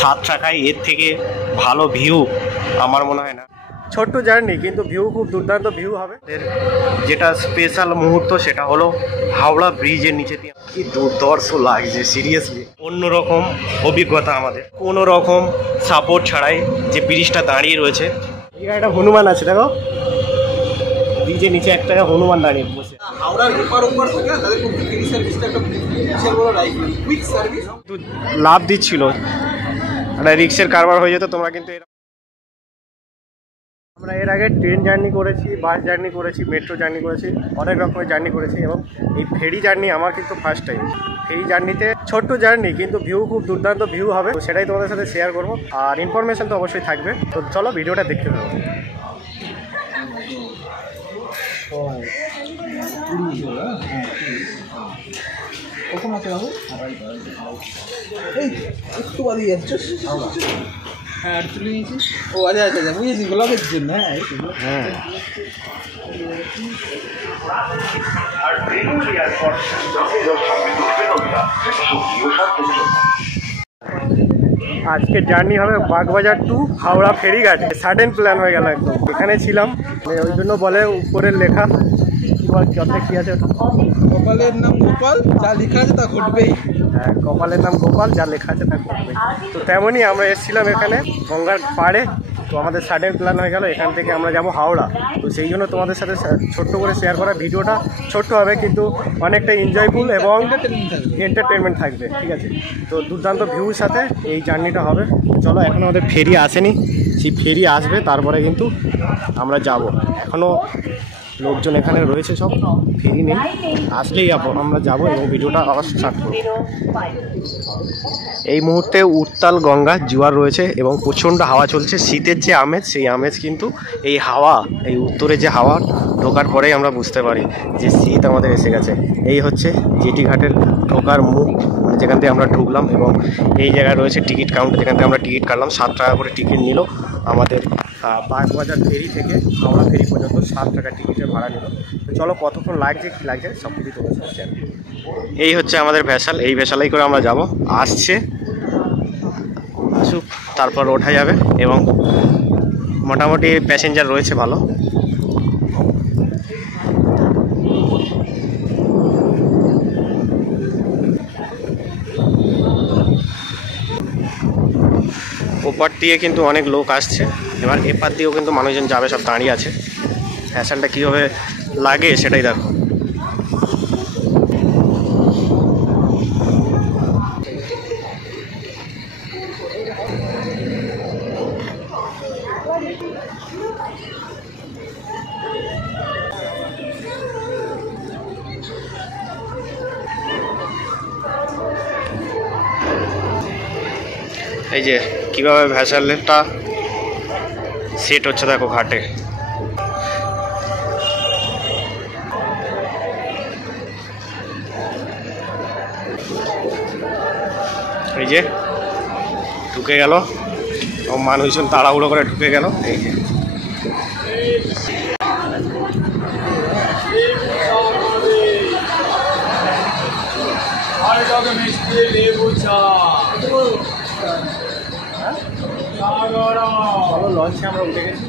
7 টাকায় এর থেকে ভালো ভিউ আমার মনে হয় না। ছোট্ট জার্নি কিন্তু ভিউ খুব দুর্দান্ত ভিউ হবে। যেটা স্পেশাল মুহূর্ত সেটা হলো হাওড়া ব্রিজের নিচে দিয়ে কি দুর্ধর্ষ লাগছে, সিরিয়াসলি অন্যরকম অভিজ্ঞতা আমাদের, কোনো রকম সাপোর্ট ছাড়াই যে ব্রিজটা দাঁড়িয়ে রয়েছে। এখানে একটা হনুমান আছে, দেখো ব্রিজের নিচে একটা হনুমান দাঁড়িয়ে বসে। হাওড়ার এপার ওপার থেকে তাদের খুব ফেরি সার্ভিসটা একটা বিশাল বড় কুইক সার্ভিস লাভ দিচ্ছিল, একটা রিক্সের কারবার হয়ে যেত। তোমরা কিন্তু আমরা এর আগে ট্রেন জার্নি করেছি, বাস জার্নি করেছি, মেট্রো জার্নি করেছি, অনেক রকমের জার্নি করেছি, এবং এই ফেরি জার্নি আমার কিন্তু ফার্স্ট টাইম। ফেরি জার্নিতে ছোট্ট জার্নি কিন্তু ভিউ খুব দুর্দান্ত ভিউ হবে, তো সেটাই তোমাদের সাথে শেয়ার করবো। আর ইনফরমেশন তো অবশ্যই থাকবে, তো চলো ভিডিওটা দেখতে থাকো। কখন আছে বাবু? এই একটু বাদিয়ে যাচ্ছে। হ্যাঁ আর তুলে নিয়েছি। ও আচ্ছা আচ্ছা আচ্ছা বুঝেছি, ব্লগের জন্য। হ্যাঁ আজকে জার্নি হবে বাগবাজার টু হাওড়া ফেরিঘাট। সাডেন প্ল্যান হয়ে গেল একদম। এখানে ছিলাম, ওই জন্য বলে উপরের লেখা কি আছে, কপালের নাম গোপাল, যা লেখা আছে তা ঘটবেই। হ্যাঁ, কপালের নাম গোপাল, যা লেখা আছে তা ঘটবেই। তো তেমনই আমরা এসেছিলাম এখানে গঙ্গার পাড়ে। তো আমাদের সাডেন প্ল্যান হয়ে গেল এখান থেকে আমরা যাব হাওড়া। তো সেই জন্য তোমাদের সাথে ছোট্ট করে শেয়ার করা। ভিডিওটা ছোট্ট হবে কিন্তু অনেকটা এনজয়ফুল এবং এন্টারটেনমেন্ট থাকবে, ঠিক আছে? তো দুর্দান্ত ভিউর সাথে এই জার্নিটা হবে। চলো, এখন আমাদের ফেরি আসেনি, সেই ফেরি আসবে তারপরে কিন্তু আমরা যাব। এখনও লোকজন এখানে রয়েছে, সব ফেরি নেই, আসলেই আমরা যাব এবং ভিডিওটা আবার স্টার্ট করব। এই মুহূর্তে উত্তাল গঙ্গা জোয়ার রয়েছে এবং প্রচণ্ড হাওয়া চলছে। শীতের যে আমেজ, সেই আমেজ কিন্তু এই হাওয়া, এই উত্তরে যে হাওয়া ঢোকার পরেই আমরা বুঝতে পারি যে শীত আমাদের এসে গেছে। এই হচ্ছে জেটি ঘাটের ঢোকার মুখ, যেখান থেকে আমরা ঢুকলাম, এবং এই জায়গায় রয়েছে টিকিট কাউন্টার, যেখান থেকে আমরা টিকিট কাটলাম। 7 টাকা করে টিকিট নিল আমাদের বাগবাজার ফেরি থেকে হাওড়া ফেরি পর্যন্ত। 7 টাকা টিকিটের ভাড়া নিল। তো চলো, কতক্ষণ লাগছে কী লাগছে সব কিছু তোমার সাথে। এই হচ্ছে আমাদের ভ্যাসাল, এই ভ্যাসালেই করে আমরা যাব। আসছে, আসুক, তারপর ওঠা যাবে এবং মোটামুটি প্যাসেঞ্জার রয়েছে ভালো। ওপার দিয়ে কিন্তু অনেক লোক আসছে, এবার এপার দিয়েও কিন্তু মানুষজন যাবে, সব দাঁড়িয়ে আছে। ভ্যাসালটা কীভাবে লাগে সেটাই দেখো। এই যে কীভাবে ভ্যাসালটা সেট হচ্ছে দেখো ঘাটে। এই যে ঢুকে গেল, মানুষজন তাড়াহুড়ো করে ঢুকে গেল। এই যে লঞ্চে আমরা উঠে গেছি।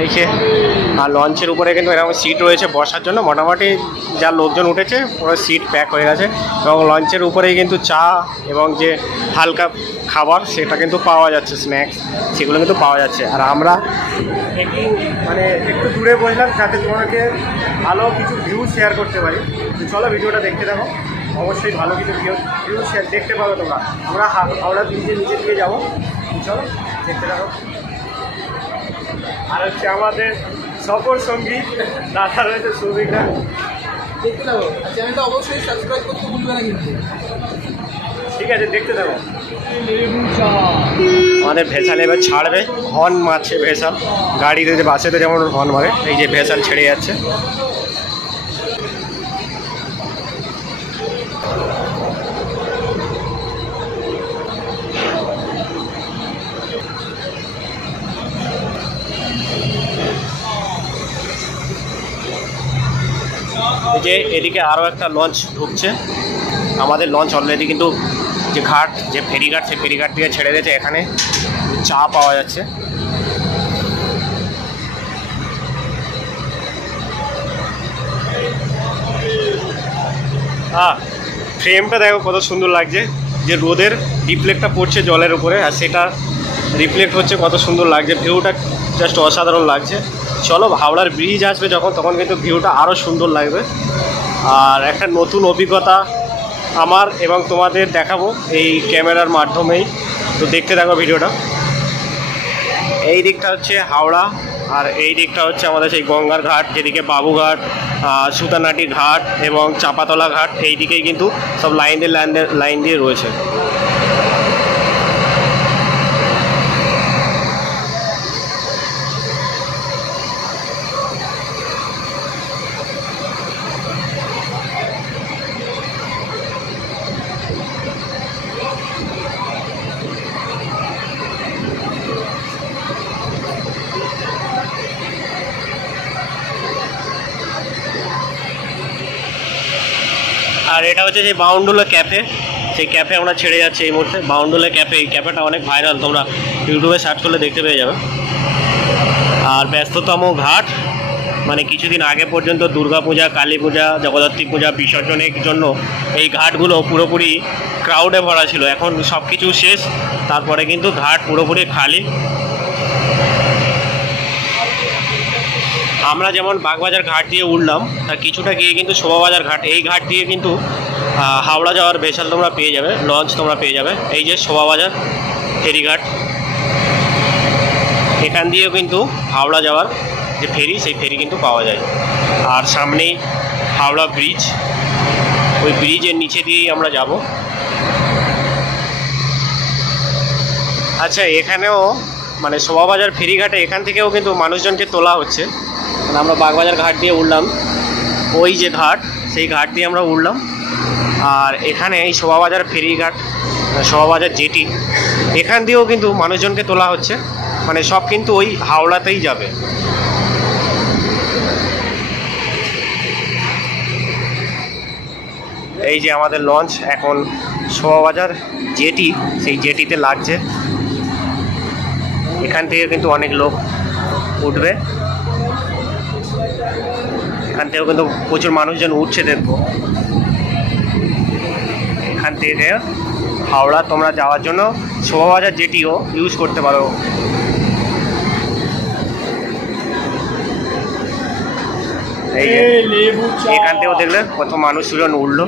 এই যে আর লঞ্চের উপরে কিন্তু এরকম সিট রয়েছে বসার জন্য। মোটামুটি যা লোকজন উঠেছে পুরো সিট প্যাক হয়ে গেছে, এবং লঞ্চের উপরেই কিন্তু চা এবং যে হালকা খাবার সেটা কিন্তু পাওয়া যাচ্ছে, স্ন্যাক্স সেগুলো কিন্তু পাওয়া যাচ্ছে। আর আমরা একটু দূরে বসলাম যাতে তোমাকে ভালো কিছু ভিউ শেয়ার করতে পারি। তো চলো ভিডিওটা দেখতে দেখো, অবশ্যই ভালো কিছু ভিউ শেয়ার দেখতে পাবে তোমরা। আমরা হাওড়া ব্রিজের নিচে দিয়ে যাবো, চলো দেখতে থাকো। আর হচ্ছে আমাদের সফর সঙ্গী দাদা রয়েছে সুবিধা, দেখতে থাকো। চ্যানেলটা অবশ্যই সাবস্ক্রাইব করতে ভুলবে না কিন্তু। ঠিক আছে, দেখতে থাকো। আমাদের ভেসাল এবার ছাড়বে, হর্ন মারছে ভেসাল। গাড়িতে যে বাসেতে যেমন হর্ন মারে, এই যে ভেসাল ছেড়ে যাচ্ছে। যে এদিকে আরও একটা লঞ্চ ঢুকছে। আমাদের লঞ্চ অলরেডি কিন্তু যে ঘাট, যে ফেরিঘাট, সেই ফেরিঘাট দিয়ে ছেড়ে দিয়েছে। এখানে চা পাওয়া যাচ্ছে। ফ্রেমটা দেখো কত সুন্দর লাগছে, যে রোদের রিফ্লেক্টটা পড়ছে জলের উপরে আর সেটা রিফ্লেক্ট হচ্ছে, কত সুন্দর লাগছে। ভিউটা জাস্ট অসাধারণ লাগছে। চলো, হাওড়ার ব্রিজ আসবে যখন, তখন কিন্তু ভিউটা আরও সুন্দর লাগবে। আর একটা নতুন অভিজ্ঞতা আমার এবং তোমাদের দেখাবো এই ক্যামেরার মাধ্যমেই। তো দেখতে থাকো ভিডিওটা। এই দিকটা হচ্ছে হাওড়া আর এই দিকটা হচ্ছে আমাদের সেই গঙ্গার ঘাট, যেদিকে বাবুঘাট, সুতানাটি ঘাট এবং চাপাতলা ঘাট, এই দিকেই কিন্তু সব লাইন দিয়ে রয়েছে। আর এটা হচ্ছে সেই বাউন্ডুলা ক্যাফে, সেই ক্যাফে আমরা ছেড়ে যাচ্ছি এই মুহূর্তে। বাউন্ডুলা ক্যাফে, এই ক্যাফেটা অনেক ভাইরাল, তোমরা ইউটিউবে সার্চ করলে দেখতে পেয়ে যাবে। আর ব্যস্ততম ঘাট, মানে কিছুদিন আগে পর্যন্ত দুর্গাপূজা, কালী পূজা, জগদ্ধাত্রী পূজা বিসর্জনের জন্য এই ঘাটগুলো পুরোপুরি ক্রাউডে ভরা ছিল। এখন সব কিছু শেষ, তারপরে কিন্তু ঘাট পুরোপুরি খালি। আমরা যেমন বাগবাজার ঘাট দিয়ে উঠলাম, তার কিছুটা গিয়ে কিন্তু শোভাবাজার ঘাট, এই ঘাট দিয়ে কিন্তু হাওড়া যাওয়ার ভেসাল তোমরা পেয়ে যাবে, লঞ্চ তোমরা পেয়ে যাবে। এই যে শোভাবাজার ফেরিঘাট, এখান দিয়েও কিন্তু হাওড়া যাওয়ার যে ফেরি, সেই ফেরি কিন্তু পাওয়া যায়। আর সামনেই হাওড়া ব্রিজ, ওই ব্রিজের নিচে দিয়েই আমরা যাব। আচ্ছা, এখানেও মানে শোভাবাজার ফেরিঘাটে এখান থেকেও কিন্তু মানুষজনকে তোলা হচ্ছে। মানে আমরা বাগবাজার ঘাট দিয়ে উঠলাম, ওই যে ঘাট, সেই ঘাট দিয়ে আমরা উঠলাম। আর এখানে এই শোভাবাজার ফেরিঘাট, শোভাবাজার জেটি, এখান দিয়েও কিন্তু মানুষজনকে তোলা হচ্ছে। মানে সব কিন্তু ওই হাওড়াতেই যাবে। এই যে আমাদের লঞ্চ এখন শোভাবাজার জেটি, সেই জেটিতে লাগছে। এখান থেকে কিন্তু অনেক লোক উঠবে, এখান থেকেও কিন্তু প্রচুর মানুষজন উঠছে দেখবো। এখান থেকে হাওড়া তোমরা যাওয়ার জন্য শোভাবাজার জেটিও ইউজ করতে পারো। এই যে এখান থেকেও দেখলে কত মানুষজন উঠলো।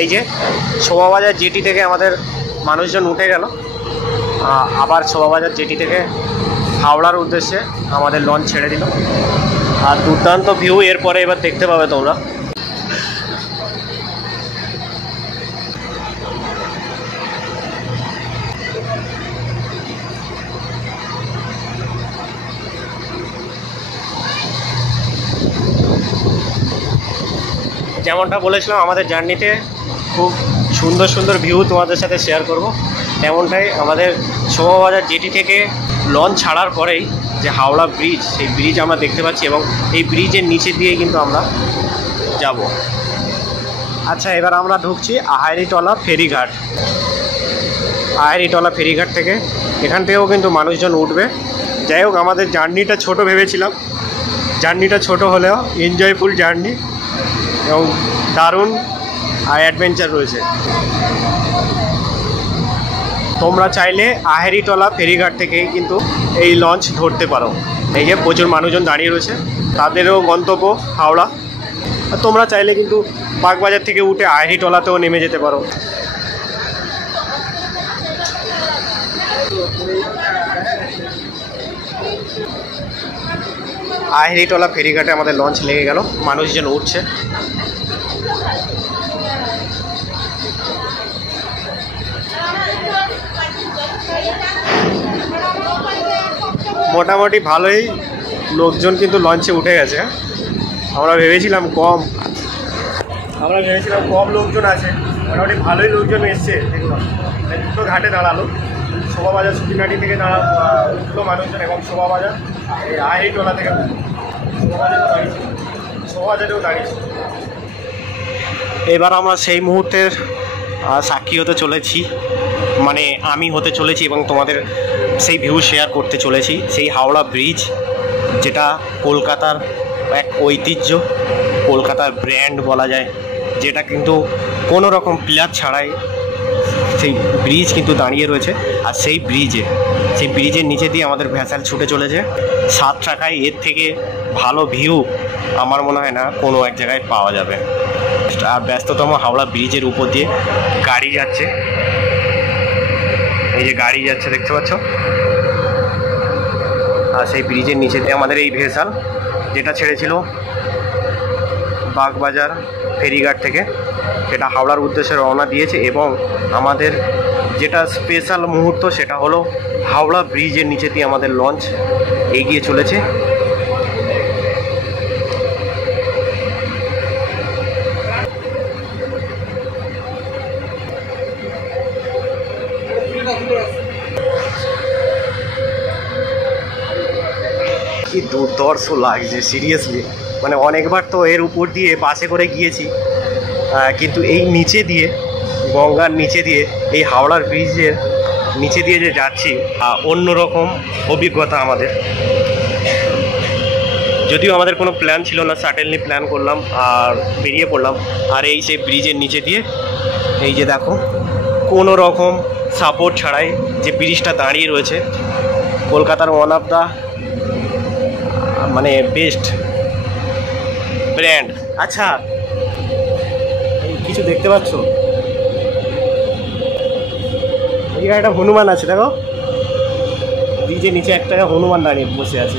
এই যে শোভাবাজার জেটি থেকে আমাদের মানুষজন উঠে গেল, আবার শোভাবাজার জেটি থেকে হাওড়ার উদ্দেশ্যে আমাদের লঞ্চ ছেড়ে দিল। আর দুর্দান্ত ভিউ এরপরে এবার দেখতে পাবে তোমরা। যেমনটা বলেছিলাম, আমাদের জার্নিতে খুব সুন্দর সুন্দর ভিউ তোমাদের সাথে শেয়ার করব। তেমনটাই আমাদের শোভাবাজার জেটি থেকে লঞ্চ ছাড়ার পরেই যে হাওড়া ব্রিজ, সেই ব্রিজ আমরা দেখতে পাচ্ছি এবং এই ব্রিজের নিচে দিয়ে কিন্তু আমরা যাব। আচ্ছা, এবার আমরা ঢুকছি আহারিটলা ফেরিঘাট। আহারিটলা ফেরিঘাট থেকে, এখান থেকেও কিন্তু মানুষজন উঠবে। যাই হোক, আমাদের জার্নিটা ছোট ভেবেছিলাম, জার্নিটা ছোট হলেও এনজয়ফুল জার্নি এবং দারুণ অ্যাডভেঞ্চার রয়েছে। তোমরা চাইলে আহেরিটলা ফেরিঘাট থেকেই কিন্তু এই লঞ্চ ধরতে পারো। এই যে প্রচুর মানুষজন দাঁড়িয়ে রয়েছে, তাদেরও গন্তব্য হাওড়া। আর তোমরা চাইলে কিন্তু বাগবাজার থেকে উঠে আহেরিটলাতেও নেমে যেতে পারো। আহেরিটলা ফেরিঘাটে আমাদের লঞ্চ লেগে গেল, মানুষজন উঠছে। মোটামুটি ভালোই লোকজন কিন্তু লঞ্চে উঠে গেছে। আমরা ভেবেছিলাম কম লোকজন আছে, মোটামুটি ভালোই লোকজন এসছে। দেখলাম দুটো ঘাটে দাঁড়ালো, শোভাবাজার সুতিনাটি থেকে উঠলো মানুষজন এবং শোভাবাজার এই আহেরিটলা থেকে শোভাবাজার শোভাযাত্রাও দাঁড়িয়েছে। এবার আমরা সেই মুহূর্তের সাক্ষী হতে চলেছি, মানে আমি হতে চলেছি এবং তোমাদের সেই ভিউ শেয়ার করতে চলেছি। সেই হাওড়া ব্রিজ, যেটা কলকাতার এক ঐতিহ্য, কলকাতার ব্র্যান্ড বলা যায়, যেটা কিন্তু কোনো রকম পিলার ছাড়াই সেই ব্রিজ কিন্তু দাঁড়িয়ে রয়েছে। আর সেই ব্রিজের নিচে দিয়ে আমাদের ভ্যাসেল ছুটে চলেছে। 7 টাকায় এর থেকে ভালো ভিউ আমার মনে হয় না কোনো এক জায়গায় পাওয়া যাবে। আর ব্যস্ততম হাওড়া ব্রিজের উপর দিয়ে গাড়ি যাচ্ছে, এই যে গাড়ি যাচ্ছে দেখতে পাচ্ছ। আর সেই ব্রিজের নিচে দিয়ে আমাদের এই ভেসেল, যেটা ছেড়েছিল বাগবাজার ফেরিঘাট থেকে, সেটা হাওড়ার উদ্দেশ্যে রওনা দিয়েছে। এবং আমাদের যেটা স্পেশাল মুহূর্ত সেটা হলো হাওড়া ব্রিজের নিচে দিয়ে আমাদের লঞ্চ এগিয়ে চলেছে। কি দুর্ধর্ষ লাগছে সিরিয়াসলি, মানে অনেকবার তো এর উপর দিয়ে বাসে করে গিয়েছি, কিন্তু এই নিচে দিয়ে, গঙ্গার নিচে দিয়ে, এই হাওড়ার ব্রিজের নিচে দিয়ে যে যাচ্ছি, অন্যরকম অভিজ্ঞতা আমাদের। যদিও আমাদের কোনো প্ল্যান ছিল না, সাডেনলি প্ল্যান করলাম আর বেরিয়ে পড়লাম। আর এই সেই ব্রিজের নিচে দিয়ে, এই যে দেখো, কোনো রকম সাপোর্ট ছাড়াই যে ব্রিজটা দাঁড়িয়ে রয়েছে, কলকাতার ওয়ান অফ দ্য মানে বেস্ট ব্র্যান্ড। আচ্ছা, কিছু দেখতে পাচ্ছ? এখানে একটা হনুমান আছে, দেখো ব্রিজের নিচে একটা হনুমান দাঁড়িয়ে বসে আছে।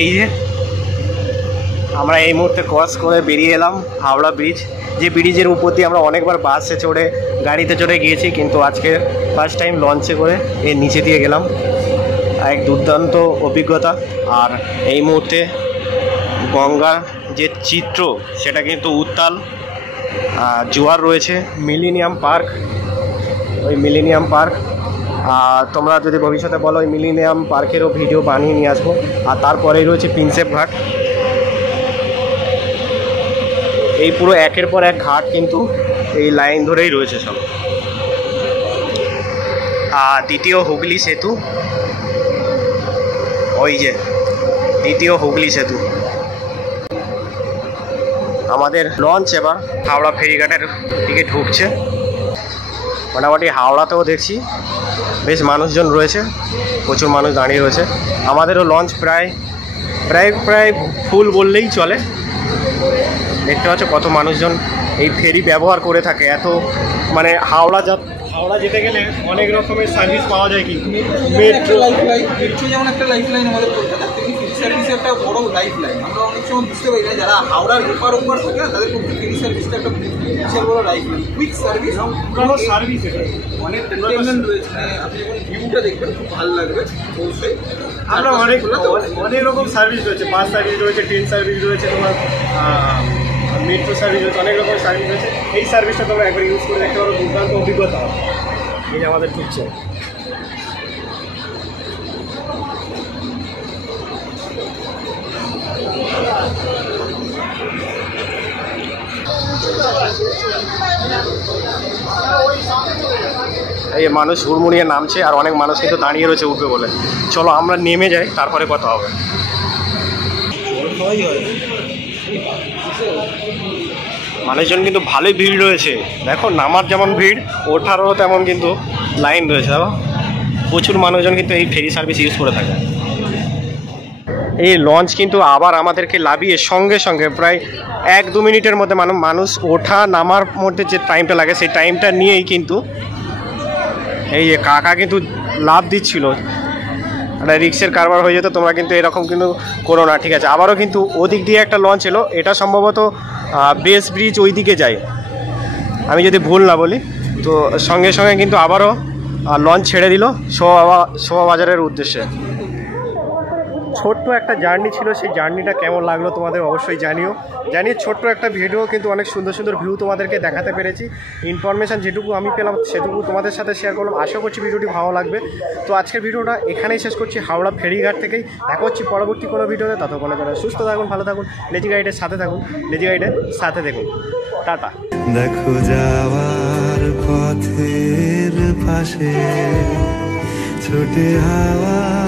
এই যে আমরা এই মুহূর্তে ক্রস করে বেরিয়ে এলাম হাওড়া ব্রিজ, যে ব্রিজের উপর দিয়ে আমরা অনেকবার বাসে চড়ে, গাড়িতে চড়ে গিয়েছি, কিন্তু আজকে ফার্স্ট টাইম লঞ্চে করে এর নিচে দিয়ে গেলাম। এক দুর্দান্ত অভিজ্ঞতা। আর এই মুহূর্তে গঙ্গার যে চিত্র সেটা কিন্তু উত্তাল, জোয়ার রয়েছে। মিলেনিয়াম পার্ক, ওই মিলেনিয়াম পার্ক, তোমরা যদি ভবিষ্যতে বলো ওই মিলেনিয়াম পার্কেরও ভিডিও বানিয়ে নিয়ে আসবো। আর তারপরেই রয়েছে প্রিন্সেপ ঘাট। এই পুরো একের পর এক ঘাট কিন্তু এই লাইন ধরেই রয়েছে সব। আর দ্বিতীয় হুগলি সেতু, ওই যে দ্বিতীয় হুগলি সেতু। আমাদের লঞ্চ এবার হাওড়া ফেরিঘাটের দিকে ঢুকছে। মোটামুটি হাওড়াতেও দেখছি বেশ মানুষজন রয়েছে, প্রচুর মানুষ দাঁড়িয়ে রয়েছে। আমাদেরও লঞ্চ প্রায় ফুল বললেই চলে। দেখতে পাচ্ছ কত মানুষজন এই ফেরি ব্যবহার করে থাকে। এত মানে হাওড়া যেতে গেলে অনেক রকমের সার্ভিস পাওয়া যায়, কিন্তু মেট্রো যেমন একটা লাইফ লাইন আমাদের কলকাতা থেকে, ফেরি সার্ভিসের একটা বড় লাইফ লাইন। আমরা অনেক সময় বুঝতে পারি না, যারা হাওড়ার এপার ওপার থাকে না, তাদের পক্ষে ফেরি সার্ভিসটা একটা বিশাল বড় life line, quick service, service অনেক এন্টারটেনমেন্ট রয়েছে। আপনি যখন ভিউটা দেখবেন খুব ভালো লাগবে অবশ্যই। আমরা অনেক রকম সার্ভিস রয়েছে, বাস সার্ভিস রয়েছে, ট্রেন সার্ভিস রয়েছে, তোমার মেট্রো সার্ভিস রয়েছে, অনেক রকম সার্ভিস রয়েছে। এই সার্ভিসটা তোমরা একবার ইউজ করে দেখতে পারো, দুর্দান্ত অভিজ্ঞতা হবে। এই যে আমাদের ঢুকছে, এই মানুষ হুড়মুড়িয়ে নামছে, আর অনেক মানুষ কিন্তু দাঁড়িয়ে রয়েছে উঠবে বলে। চলো আমরা নেমে যাই, তারপরে কথা হবে। মানুষজন কিন্তু ভালোই ভিড় রয়েছে, দেখো নামার যেমন ভিড়, ওঠারও তেমন কিন্তু লাইন রয়েছে। দেখো প্রচুর মানুষজন কিন্তু এই ফেরি সার্ভিস ইউজ করে থাকে। এই লঞ্চ কিন্তু আবার আমাদেরকে লাভিয়ে সঙ্গে সঙ্গে প্রায় 1-2 মিনিটের মধ্যে মানুষ ওঠা নামার মধ্যে যে টাইমটা লাগে, সেই টাইমটা নিয়েই কিন্তু এই যে কাকা কিন্তু লাভ দিচ্ছিল। একটা রিক্সের কারবার হয়ে যেত, তোমরা কিন্তু এরকম কিন্তু করো না, ঠিক আছে? আবারও কিন্তু ওদিক দিয়ে একটা লঞ্চ এলো, এটা সম্ভবত বেস ব্রিজ ওই দিকে যায়, আমি যদি ভুল না বলি। তো সঙ্গে সঙ্গে কিন্তু আবারও লঞ্চ ছেড়ে দিল শোভাবাজারের উদ্দেশ্যে। ছোট্ট একটা জার্নি ছিল, সেই জার্নিটা কেমন লাগলো তোমাদের অবশ্যই জানিও। ছোট্ট একটা ভিডিও কিন্তু অনেক সুন্দর সুন্দর ভিউ তোমাদেরকে দেখাতে পেরেছি। ইনফরমেশান যেটুকু আমি পেলাম সেটুকু তোমাদের সাথে শেয়ার করলাম। আশা করছি ভিডিওটি ভালো লাগবে। তো আজকের ভিডিওটা এখানেই শেষ করছি, হাওড়া ফেরিঘাট থেকেই। দেখা হচ্ছে পরবর্তী কোনো ভিডিওতে। ততক্ষণে যেন সুস্থ থাকুন, ভালো থাকুন, লেজি গাইডের সাথে থাকুন, লেজি গাইডের সাথে দেখুন। টাটা। দেখো যাওয়ার পথের পাশে ছোটে হাওয়া